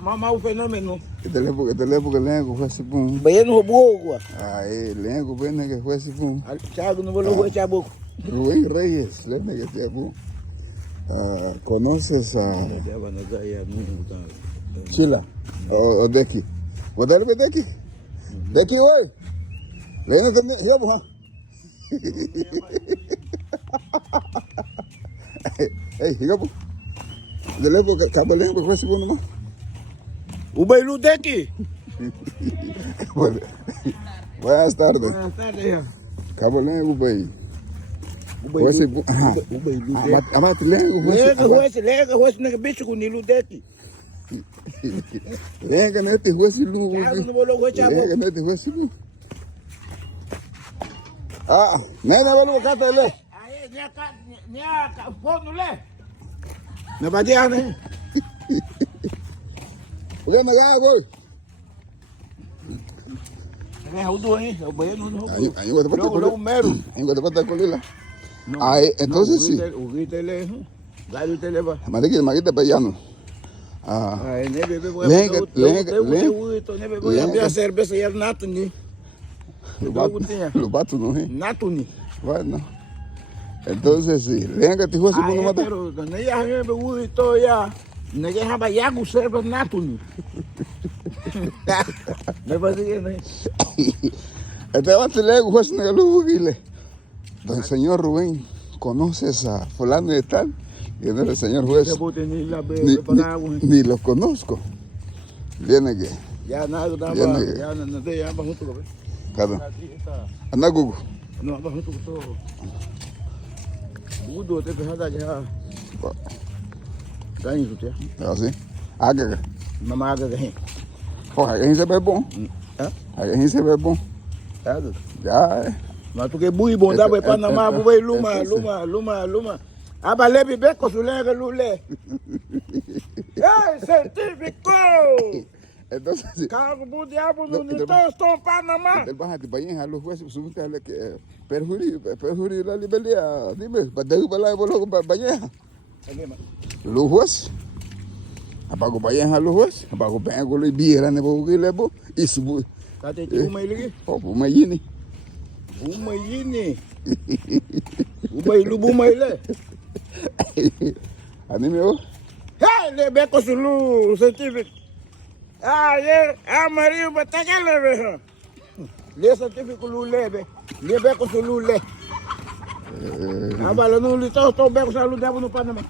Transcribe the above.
Mama o fenômeno. Italepo lengo huesi pum. Baiano roubou. Lengo bene que huesi pum. Thiago não vou levar Thiago. Rubén Reyes, lene que te abu. ¿Conoces a Chila o Deki? ¿Vos dale Deki? Deki hoy. Lene también, yo pues. Hey, yo pues. Dale porque cabo lengo huesi pum nomás. O Bailu Deki. Buenas tardes. Buenas tardes. Cabo lengo bem. O Bailu Deki. Abate lengo huesi. Lega huesi nega bicho com Nilu Deki. Lenga nete huesi lu. Thiago não vou levar Thiago. Lenga nete huesi lu. Nena balu kata le. Aí, minha fono le. Na badia né? Ele na gá boy. É o do hein, o banheiro não. Aí eu vou Logo mero. Aí eu vou colila. Aí então sim. O grito ele, galo ele leva. Mas aqui baiano. Aí nem bebê vou. Lenga. Nem bebê vou abrir a cerveja e nato ni. Lubato não é? Nato ni. Vai não. Então sim, lenga te huesi pum mata. Pero nem ya bebê o to ya. Ninguém raba yago serve nato ni. Não vai dizer né. Este abate lengo huesi nega lu gile. Don señor Rubén, ¿conoces a fulano de tal? Y no el señor juez. Ni los conozco. Viene que. Ya nada, ya no te llamas junto con Cada. Anda Gugu. No, vamos junto con todo. Gugu te fijas ya. Ganho tu te. Assim? Água. Mamá água ganho. Porra, a gente é bom. A gente é bom. Água. Já é. Mas tu que bui bom dá para Panamá, bui luma. Abale bebê com sulenga lule. Ei, científico! Então, carro do diabo no estou Panamá. Ele vai de banho, a luz vai subir até que perjuri lá libelia, dime, para derrubar lá e vou logo para banho. Luz, apago banho a luz, apago banho com o bira ne vou que lebo, isso bu. Cadê tu uma ilha? Uma yini. Uma yini. O bailu buma ilha. Anime o? Hey, lebe com sulu científico. Mario bataka lebe. Le científico lulebe. Lebe com sulu le. Abala no lito, estou bem com saúde no Panamá.